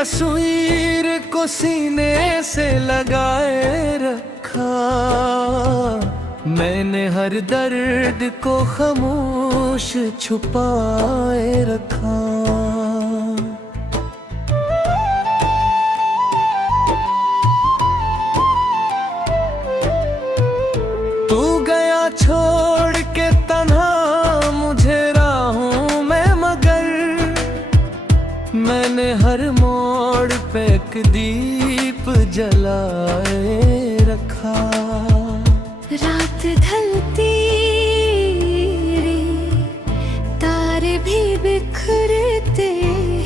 तस्वीर को सीने से लगाए रखा, मैंने हर दर्द को खामोश छुपाए रखा। तू गया छोड़ के तन्हा मुझे राहों में, मगर मैंने हर मोड़ पे एक दीप जलाए रखा। रात ढलती रे, तारे भी बिखरते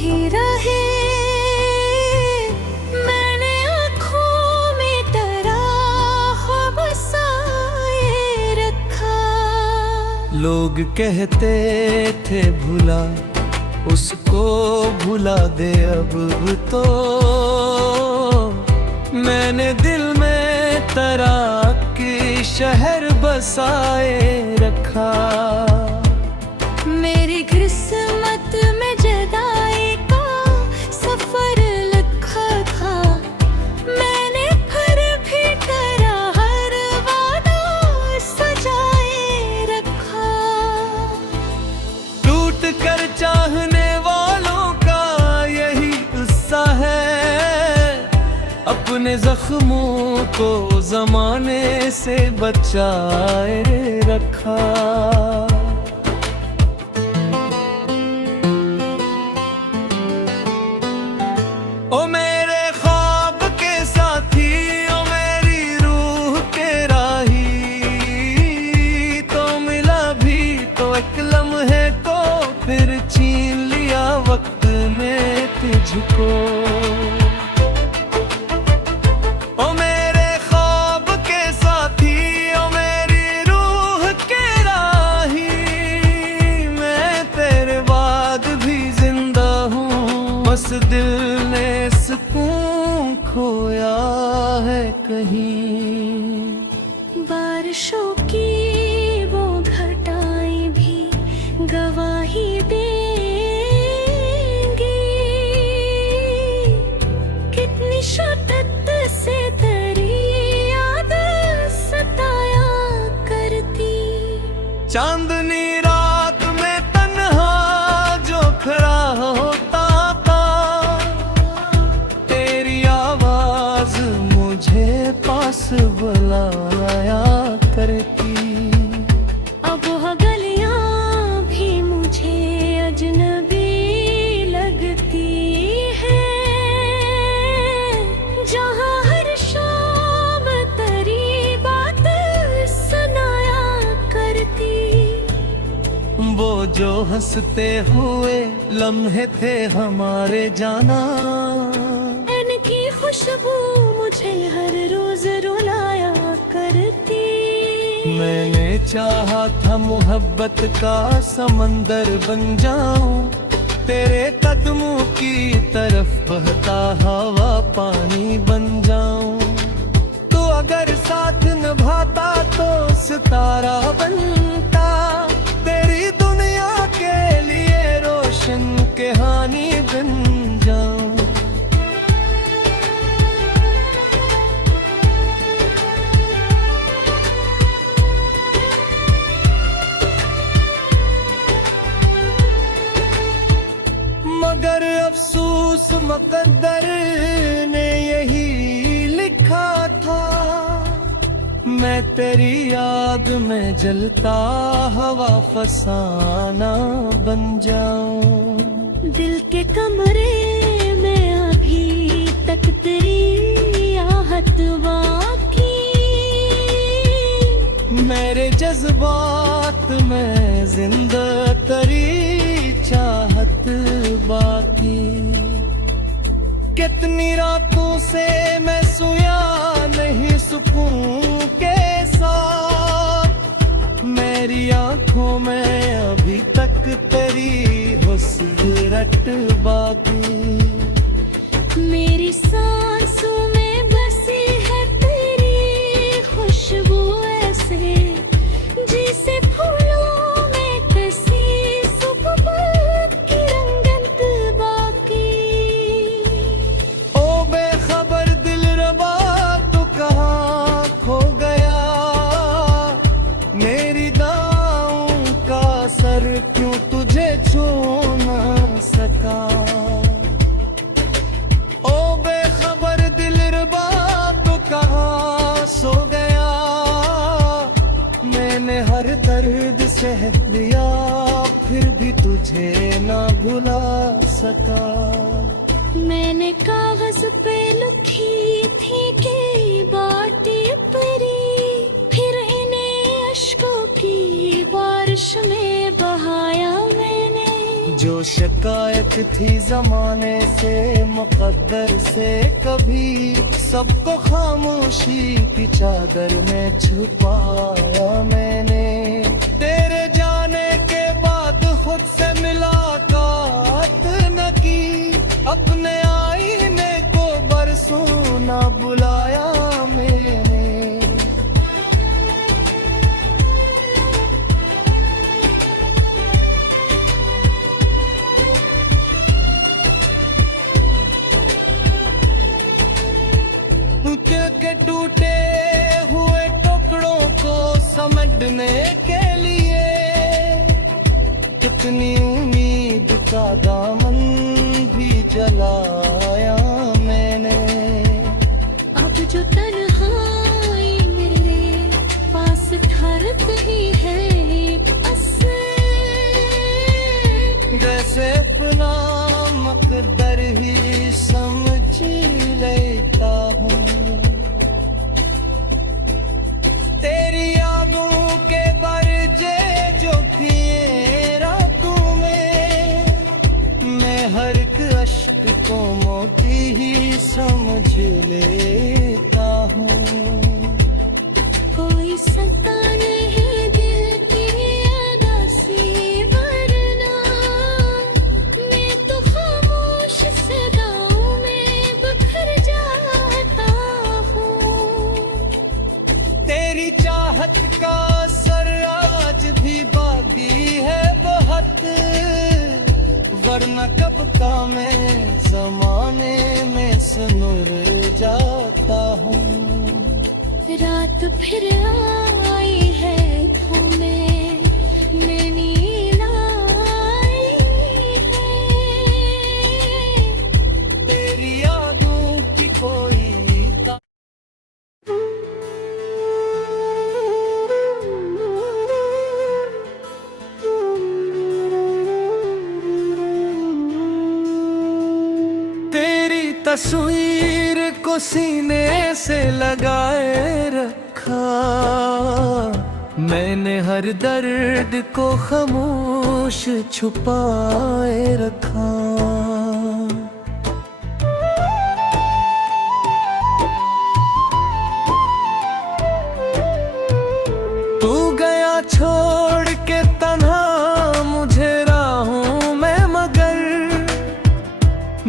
ही रहे, मैंने आँखों में तराह बसाए रखा। लोग कहते थे भुला उसको, भुला दे अब तो, मैंने दिल में तराकी शहर बसाए रखा। मेरी किस्मत में जुदाई का सफर लिखा था, मैंने फिर भी करा हर वादा सजाए रखा। टूट कर चाहने वालों का यही किस्सा है, अपने जख्मों को जमाने से बचाए रखा। ओ मेरे ख्वाब के साथी, ओ मेरी रूह के राही, तो मिला भी तो एक लम्हे को फिर छीन लिया वक्त ने तुझको। बस दिल ने सुकून खोया है कहीं। बारिशों की वो घटाएं भी गवाही देंगी, कितनी शिद्दत से तेरी याद सताया करती। चांदनी रात में तन्हा जो खड़ा होता, पास बुलाया करती। अब वह गलियां भी मुझे अजनबी लगती है, जहां हर शाम तेरी बात सुनाया करती। वो जो हंसते हुए लम्हे थे हमारे जाना, इनकी खुशबू मुझे हर रोज रुलाया करती। मैंने चाहा था मोहब्बत का समंदर बन जाऊं, तेरे कदमों की तरफ बहता हवा पानी बन जाऊं। तू अगर साथ निभाता तो सितारा बनता, तेरी दुनिया के लिए रोशन कहानी बन जाऊं। मगर अफसोस मुकद्दर ने यही लिखा था, मैं तेरी याद में जलता हवा फसाना बन जाऊं। दिल के कमरे में अभी तक तेरी आहट बाकी, मेरे जज्बात में जिंदा तेरी चाहत बाकी। कितनी रातों से मैं सोया नहीं सुकून के साथ, मेरी आंखों में अभी तक तेरी हुस्न बाकी। मेरी सांसों में बसी है तेरी खुशबू ऐसे, जैसे फूलों में कसी सुबह की रंगत बाकी। तुझे ना भुला सका। मैंने कागज पे लिखी थी कि बातें परी, फिर इन्हें अश्कों की बारिश में बहाया मैंने। जो शिकायत थी जमाने से मुकद्दर से कभी, सबको खामोशी की चादर में छुपाया मैंने। तेरे जाने के बाद खुद से मुलाकात न की, अपने आईने को बरसों ना बुलाया मैंने। के टूटे हुए टुकड़ों को समेटने के लिए कितनी उम्मीद का दामन भी जलाया मैंने। अब जो तन्हाई मेरे पास ठहर गई है जैसे अपना मकदर ही समझ लेता हूँ। तेरी यादों के बरजे जो किए रातों में, मैं हर एक अश्क को मोती ही समझ लेता हूँ। कोई सता नहीं दिल की अदा से, वरना मैं तो खामोश सदाओं में बिखर जाता हूँ। तेरी चाहत का असर आज भी बाकी है बहुत, वरना कब का मैं जमाने में सुनुर जाता हूँ। रात फिर आई है घूमे नैनी लाई है, तेरी यादों की कोई तस्वीर को सीने से लगाए रखा, मैंने हर दर्द को खामोश छुपाए रखा। तू गया छोड़ के तन्हा मुझे राहों में, मगर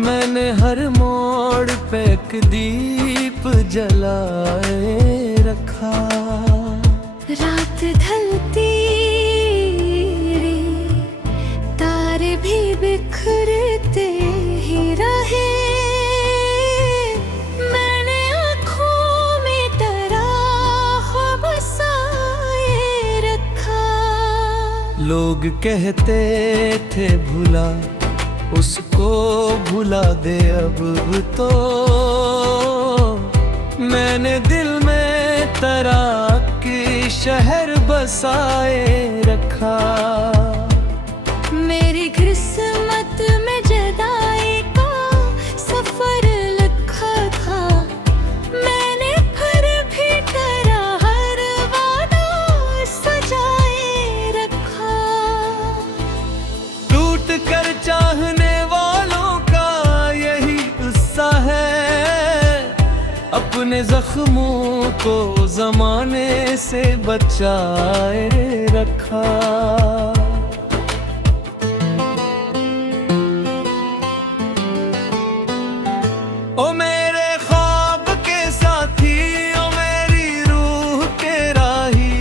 मैंने हर मोड़ पे एक दीप जलाए रखा। रात ढलती तारे भी बिखरते ही रहे, मैंने आँखों में तराह बसाए रखा। लोग कहते थे भुला उसको भुला दे अब तो, मैंने दिल में तराकी शहर बसाए रखा। मेरी किस्मत में जुदाई का सफर लिखा था, मैंने फिर भी करा हर वादा सजाए रखा। टूट कर चाहने वालों का यही गुस्सा है, अपने जख्मों को जमाने से बचाए रखा। ओ मेरे ख्वाब के साथी, ओ मेरी रूह के राही,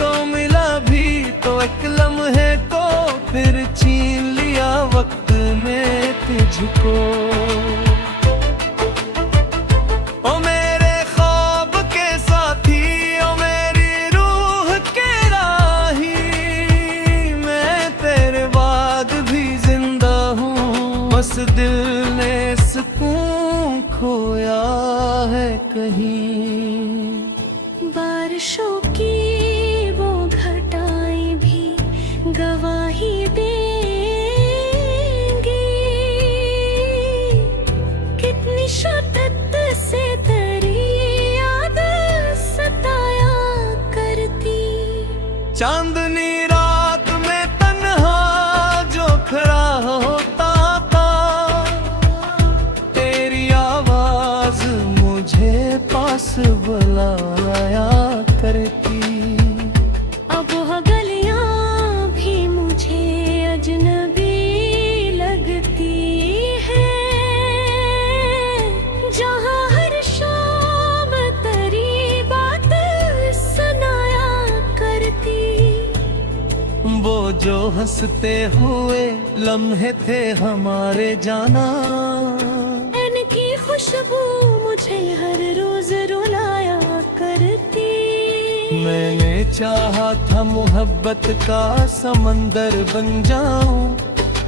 तो मिला भी तो एक लम्हे को फिर छीन लिया वक्त ने तुझको। ओ मेरे ख्वाब के साथी, ओ मेरी रूह के राही, मैं तेरे बाद भी जिंदा हूँ, बस दिल ने सुकून खोया है कहीं। बारिशों की वो घटाएं भी गवाही चांदनी रात में तन्हा जो खड़ा होता था, तेरी आवाज मुझे पास बुलाया करती। अब वह गलियां भी मुझे अजनबी लगती है, जहाँ हर शाम तेरी बात सुनाया करती। वो जो हंसते हुए लम्हे थे हमारे जाना, इनकी खुशबू मुझे हर रोज रुलाया करती। मैंने चाहा था मोहब्बत का समंदर बन जाऊं,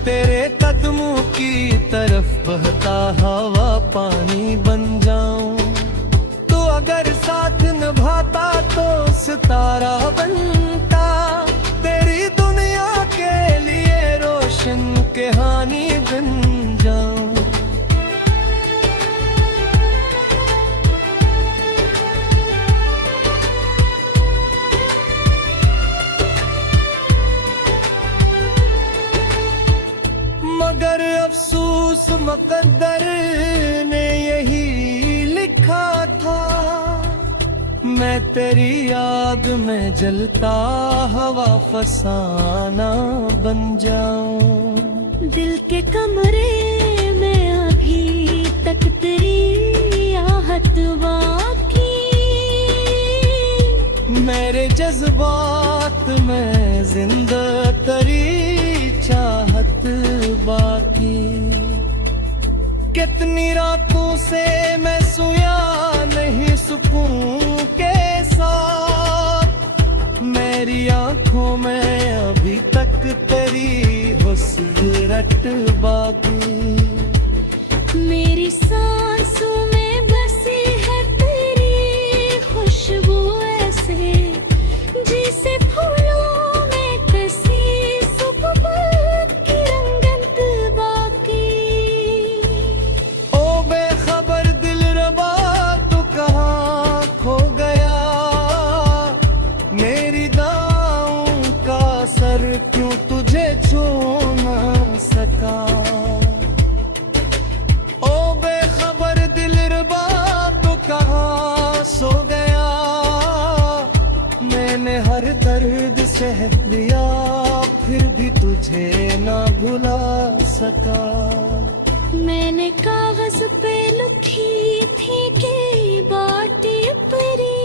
तेरे कदमों की तरफ बहता हवा पानी बन जाऊं। तू अगर साथ निभाता तो सितारा बनता, तेरी दुनिया के लिए रोशन कहानी बन जाऊं। मगर अफसोस मुकद्दर ने यही लिखा था, मैं तेरी याद में जलता हवा फसाना बन जाऊं। दिल के कमरे में अभी तक तेरी आहट बाकी, मेरे जज्बात में जिंदा तेरी चाहत बाकी। कितनी रातों से मैं सोया नहीं सुकून के साथ, मेरी आंखों में अभी तक तेरी हुस्न बाकी। मेरी सांसों में बसी है तेरी खुशबू ऐसे, जैसे फूलों में कसी सुबह की रंगत बाकी। ओ बेखबर दिलरबा तू कहाँ खो गया, मेरी दाऊं का सर क्यों तुझे छू न सका। ओ बेखबर दिलरबा तू कहाँ सो गया, मैंने हर दर्द सह लिया फिर भी तुझे ना भुला सका। मैंने कागज पे लिखी थी कि बातें परी,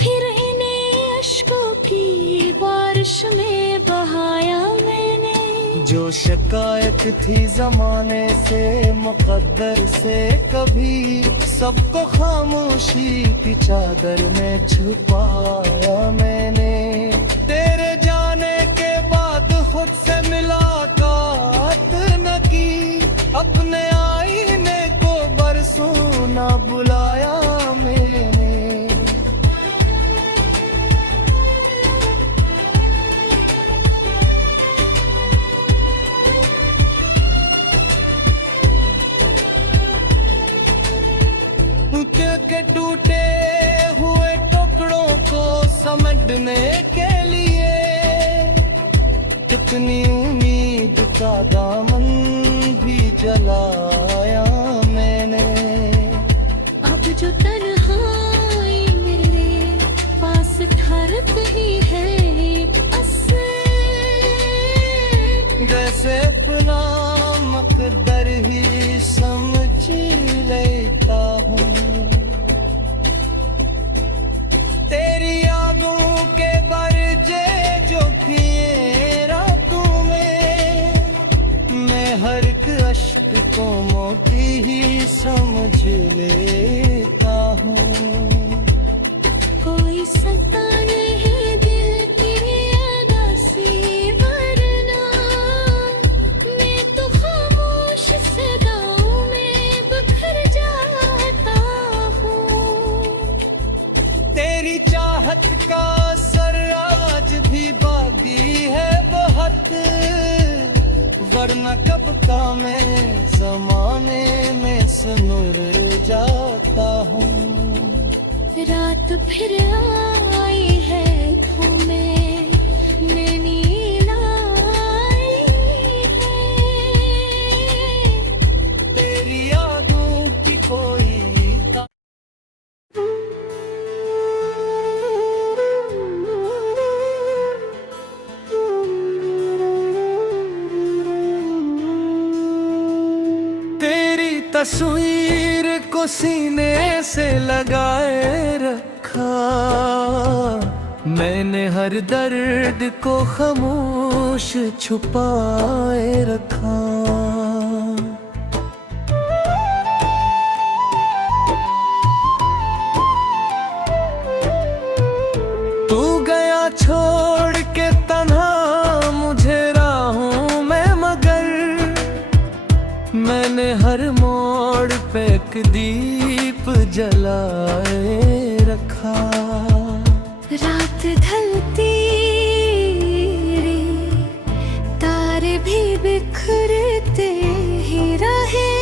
फिर इन्हें अश्कों की बारिश में बहाया मैंने। जो शिकायत थी जमाने से मुकद्दर से कभी, सबको खामोशी की चादर में छुपाया मैंने। तेरे जाने के बाद खुद से मुलाकात न की, अपने आईने को बरसों ना बुलाया मैंने। के टूटे हुए टुकड़ों को समेटने के लिए, कितनी उम्मीद का दामन भी जलाया मैंने। अब जो तन्हाई मेरे पास ठहरत ही है जैसे अपना मकदर ही समझ लेता हूँ। तेरी यादों के बरजे जो किए रातों में, मैं हर एक अश्क को मोती ही समझ लेता हूँ। कोई सता नहीं दिल की अदा से, वरना मैं तो खामोश सदाओं में बिखर जाता हूँ। तेरी चाहत का असर आज भी बाकी है बहुत, वरना कब का मैं जमाने में सुनुर जाता हूँ। रात फिर आई है घूमे तस्वीर को सीने से लगाए रखा, मैंने हर दर्द को खामोश छुपाए रखा। तू गया छोड़ के तन्हा मुझे राहों में, मगर मैंने हर मोड़ पे एक दीप जलाए रखा। रात ढलती रे, तारे भी बिखरते ही रहे,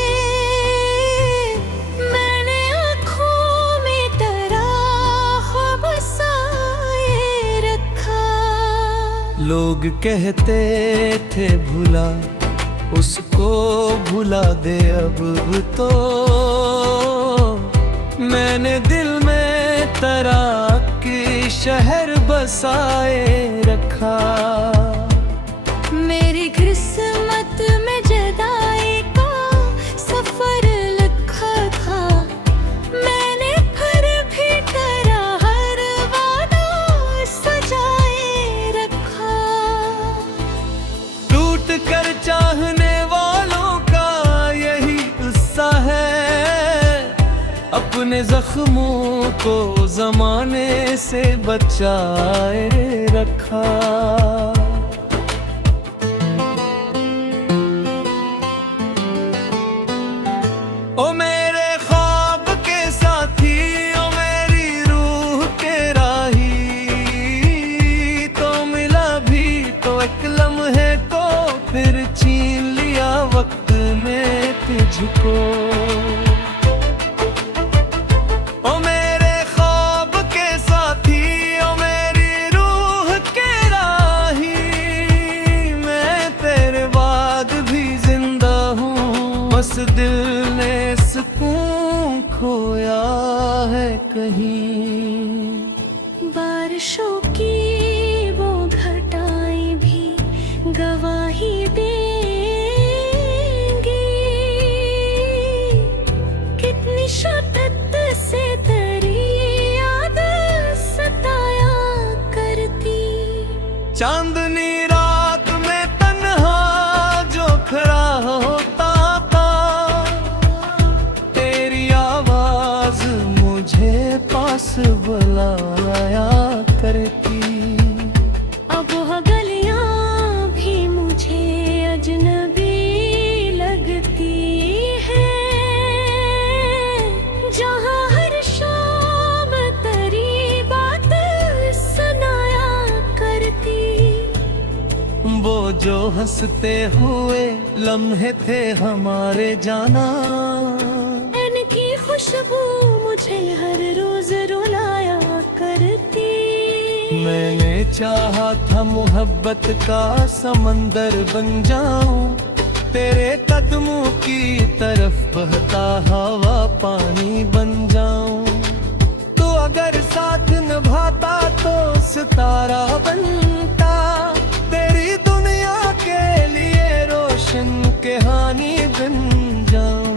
मैंने आँखों में तराह बसाए रखा। लोग कहते थे भुला उसको, भुला दे अब तो, मैंने दिल में तराकी शहर बसाए रखा। मेरी किस्मत में जुदाई का सफर लिखा था, मैंने फिर भी करा हर वादा सजाए रखा। टूट कर चाहने वालों का यही किस्सा है, अपने जख्मों को जमाने से बचाए रखा। ओ मेरे ख्वाब के साथी, ओ मेरी रूह के राही, तो मिला भी तो एक लम्हे को फिर छीन लिया वक्त ने तुझको। ओ मेरे ख्वाब के साथी, ओ मेरी रूह के राही, मैं तेरे बाद भी जिंदा हूँ, बस दिल ने सुकून खोया है कहीं। बारिशों की वो घटाएं भी गवाही देंगी, कितनी शिद्दत से तेरी याद सताया करती। चांदनी रात में तन्हा जो खड़ा होता था, तेरी आवाज मुझे पास बुलाया करती। अब वह गलियां भी मुझे अजनबी लगती है, जहाँ हर शाम तेरी बात सुनाया करती। वो जो हंसते हुए लम्हे थे हमारे जाना, इनकी खुशबू मुझे हर रोज रुलाया करती। मैंने चाहा था मोहब्बत का समंदर बन जाऊं, तेरे कदमों की तरफ बहता हवा पानी बन जाऊं। तो अगर साथ निभाता तो सितारा बनता, तेरी दुनिया के लिए रोशन कहानी बन जाऊं।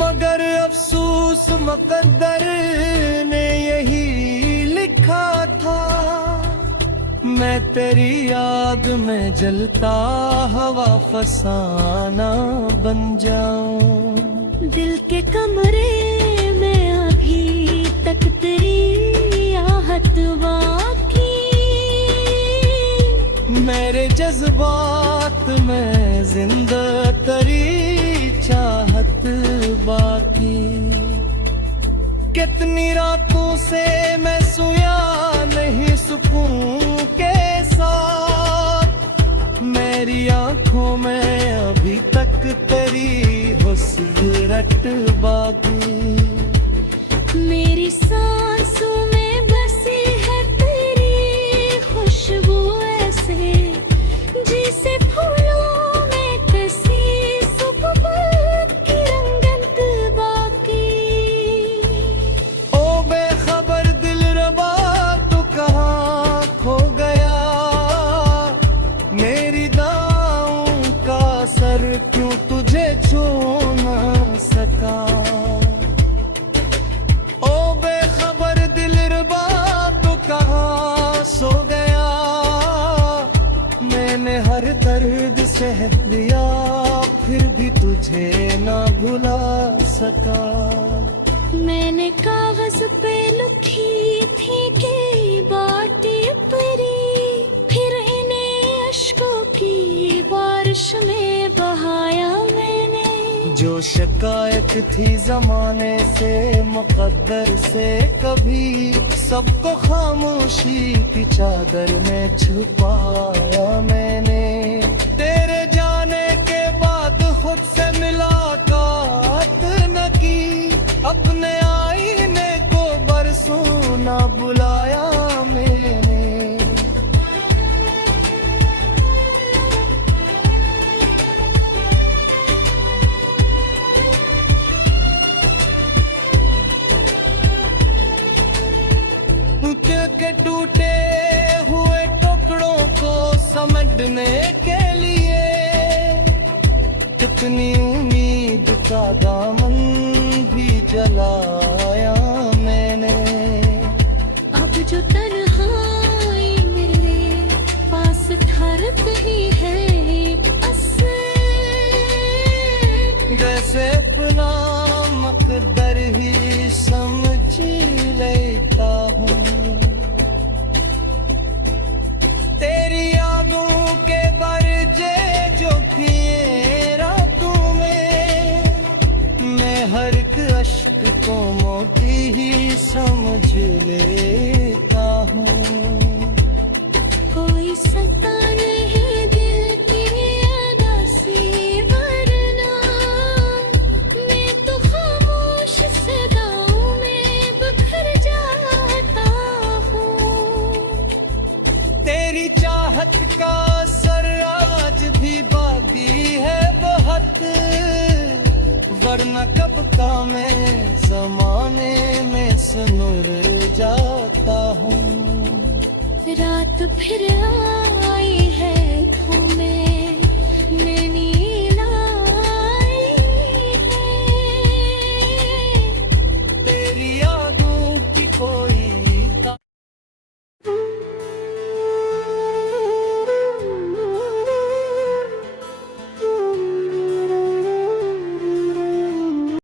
मगर अफसोस मुकद्दर ने यही लिखा था, मैं तेरी याद में जलता हवा फसाना बन जाऊं। दिल के कमरे में अभी तक तेरी आहट बाकी, मेरे जज्बात में जिंदा तेरी चाहत बाकी। कितनी रातों से मैं सोया नहीं सुकून के साथ, मेरी आंखों में अभी तक तेरी हुस्न बाकी। मेरी सांसों में बसी है तेरी खुशबू ऐसे, जैसे फूलों में कसी सुबह की रंगत बाकी। तुझे ना भुला सका। मैंने कागज पे लिखी थी कि बातें परी, फिर इन्हें अश्कों की बारिश में बहाया मैंने। जो शिकायत थी जमाने से मुकद्दर से, कभी सबको खामोशी की चादर में छुपाया मैंने। तेरे जाने के बाद खुद से मुलाकात न की, अपने आईने को बरसों ना बुलाया मैंने। के टूटे हुए टुकड़ों को समेटने के लिए कितनी उम्मीद का दामन भी जलाया मैंने। अब जो तन्हाई मेरे पास घर ही है, जैसे अपना मकदर ही समझ लेता हूँ। तेरी यादों के बरजे जो किए रातों में, मैं हर एक अश्क को मोती ही समझ लेता हूँ। कोई सता नहीं दिल की अदासी, वरना मैं तो खामोश सदाओं में बिखर जाता हूँ। तेरी चाहत का असर आज भी बाकी है बहुत, वरना कब का मैं जमाने में सुनुर जाता हूँ। रात फिर